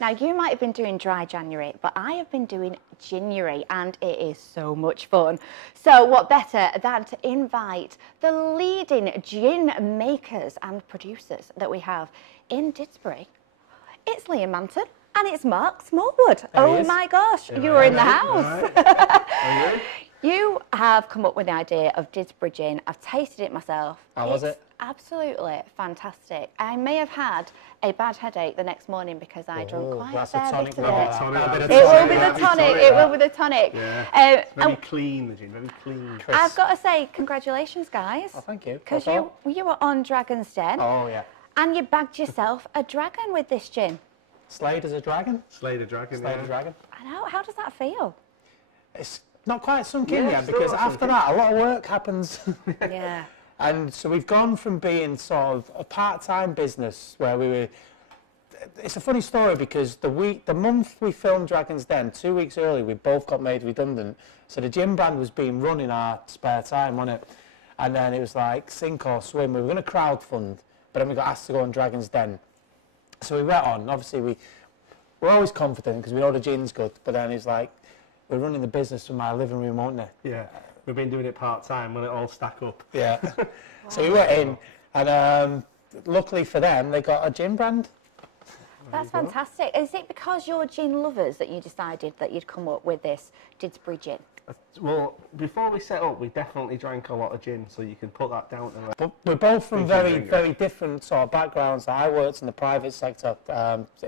Now, you might have been doing dry January, but I have been doing Ginuary, and it is so much fun. So what better than to invite the leading gin makers and producers that we have in Didsbury. It's Liam Manton and it's Mark Smallwood. Oh my gosh, you were in the house. Right. You have come up with the idea of Didsbury Gin. I've tasted it myself. How was it? Absolutely fantastic. I may have had a bad headache the next morning because I drank quite a fair bit of it. It will be the tonic. It will be the tonic. Yeah. Very clean, the gin. Very clean. Crisp. I've got to say, congratulations, guys. Oh, thank you. Because you were on Dragon's Den. Oh, yeah. And you bagged yourself a dragon with this gin. Slayed as a dragon. Slayed a dragon. Slayed a dragon. I know. How does that feel? It's not quite sunk in yet because after that, a lot of work happens. Yeah. And so we've gone from being sort of a part-time business where we were. It's a funny story because the month we filmed Dragon's Den, 2 weeks early, we both got made redundant. So the gin brand was being run in our spare time, wasn't it? And then it was like sink or swim. We were going to crowdfund, but then we got asked to go on Dragon's Den. So we went on. Obviously, we're always confident because we know the gin's good. But then it's like we're running the business from my living room, won't they? Yeah. We've been doing it part-time when it all stack up. Yeah. Wow. So we went in, and luckily for them, they got a gin brand. That's fantastic. Is it because you're gin lovers that you decided that you'd come up with this Didsbury Gin? Well, before we set up, we definitely drank a lot of gin, so you can put that down to But we're both from very different sort of backgrounds. I worked in the private sector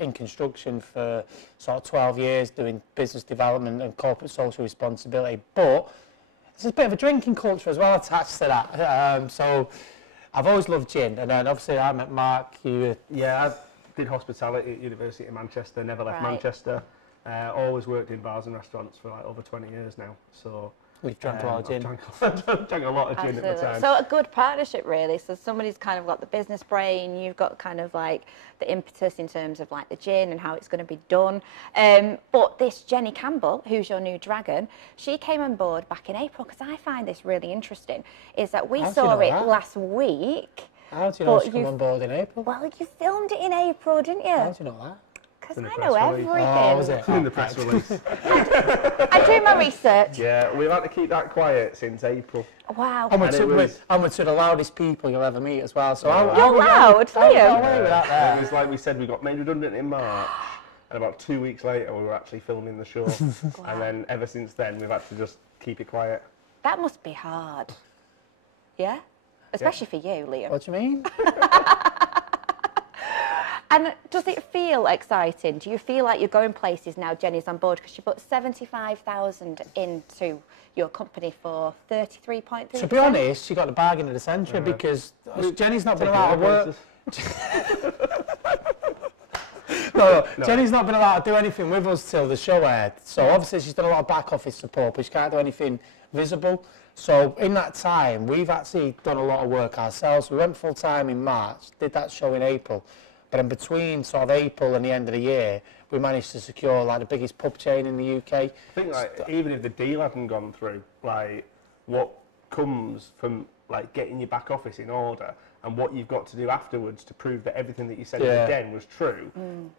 in construction for sort of 12 years, doing business development and corporate social responsibility. But there's a bit of a drinking culture as well attached to that. So I've always loved gin, and then obviously I met Mark. Yeah, I did hospitality at University of Manchester, never left Manchester. Always worked in bars and restaurants for like over 20 years now. So we've drank a lot of gin. Drank a lot of gin at the time. So a good partnership, really. So somebody's kind of got the business brain, you've got kind of like the impetus in terms of like the gin and how it's going to be done. But this Jenny Campbell, who's your new dragon, she came on board back in April because I find this really interesting. Is that we saw it last week. How do you know she came on board in April? Well, you filmed it in April, didn't you? How do you know that? Because I know everything. Oh, was it? In the press release. I do my research. Yeah, we've had to keep that quiet since April. Wow. And we're two of the loudest people you'll ever meet as well. So you're loud, Liam. It was like we said, we got made redundant in March, and about 2 weeks later we were actually filming the show. Wow. And then ever since then we've had to just keep it quiet. That must be hard. Yeah? Especially for you, Liam. What do you mean? And does it feel exciting? Do you feel like you're going places now Jenny's on board? Because you put 75,000 into your company for 33.3%. To be honest, she got the bargain of the century because Jenny's not been allowed to work. No, Jenny's not been allowed to do anything with us till the show aired. So obviously she's done a lot of back office support, but she can't do anything visible. So in that time, we've actually done a lot of work ourselves. We went full time in March, did that show in April. But in between sort of April and the end of the year, we managed to secure like the biggest pub chain in the UK. I think like even if the deal hadn't gone through, like what comes from like getting your back office in order and what you've got to do afterwards to prove that everything that you said again was true,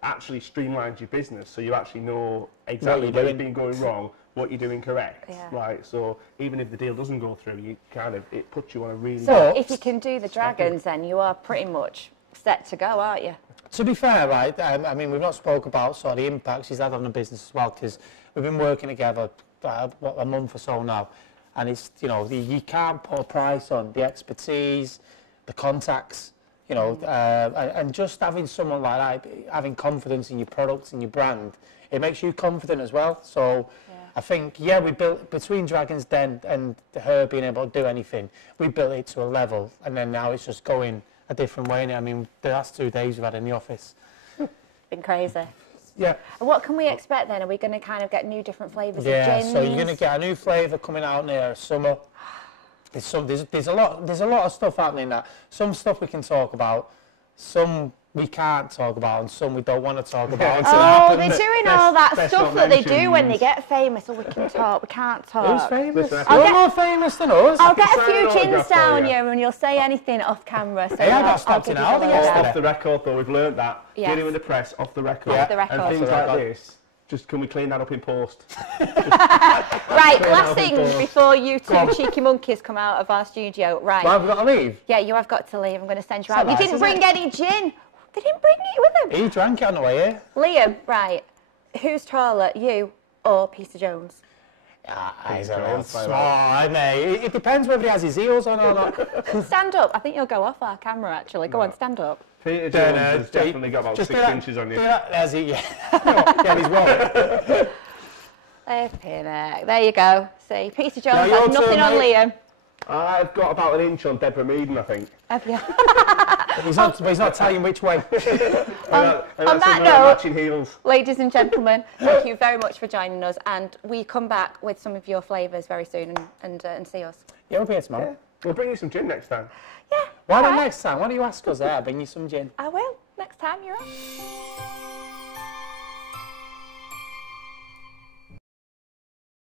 actually streamlines your business so you actually know exactly where you've been going wrong, what you're doing correct. Yeah. Right, so even if the deal doesn't go through, you kind of it puts you on a really. So if you can do the dragons, then you are pretty much set to go, aren't you? To be fair, right, I mean, we've not spoke about sort of the impact she's had on the business as well, because we've been working together, a month or so now, and it's, you know, you can't put a price on the expertise, the contacts, you know, and just having someone like that, having confidence in your products and your brand, it makes you confident as well. So I think, we built, between Dragon's Den and her being able to do anything, we built it to a level, and then now it's just going a different way now. I mean, the last 2 days we've had in the office. Been crazy. Yeah. And what can we expect then? Are we going to kind of get new different flavours of gins? Yeah, so you're going to get a new flavour coming out near summer. There's a lot of stuff happening that some stuff we can talk about, some we can't talk about and some we don't want to talk about. Oh, they're doing all that best stuff not that they do mentioned. when they get famous. Oh, we can talk, we can't talk. Who's famous? Listen, You're more famous than us. I'll get a sign few an gins autograph for down you. you and you'll say anything off camera. So Hey, I got I'll stopped give in you Aldi the yesterday. lowdown. Off the record, though, we've learned that. Yes. Dealing with the press, off the record. Off the record. And things Off the like record. this, just can we clean that up in post? Right, last thing doors. before you two cheeky monkeys come out of our studio. Right. Well, I've got to leave. Yeah, you have got to leave. I'm going to send you It's out. not You nice, didn't is bring it? any gin. They didn't bring it with them. He drank it on the way here. Liam, right. Who's taller, you or Peter Jones? He's a Jones, little by small, isn't he? It depends whether he has his heels on or not. Stand up. I think you'll go off our camera, actually. Go on, stand up. Peter Jones has definitely got about 6 inches on you. There's he, yeah. Yeah, he's well. There's Peter. There you go. See, Peter Jones Now, your has nothing turn, on mate. Liam. I've got about an inch on Deborah Meaden, I think. Have you? But he's not telling which way. On that note, note, matching heels. ladies and gentlemen, thank you very much for joining us, and we come back with some of your flavours very soon and see us. Yeah, we'll be here tomorrow. We'll bring you some gin next time. Yeah. Why all not right. next time? Why don't you ask us there? Bring you some gin. I will. Next time you're on.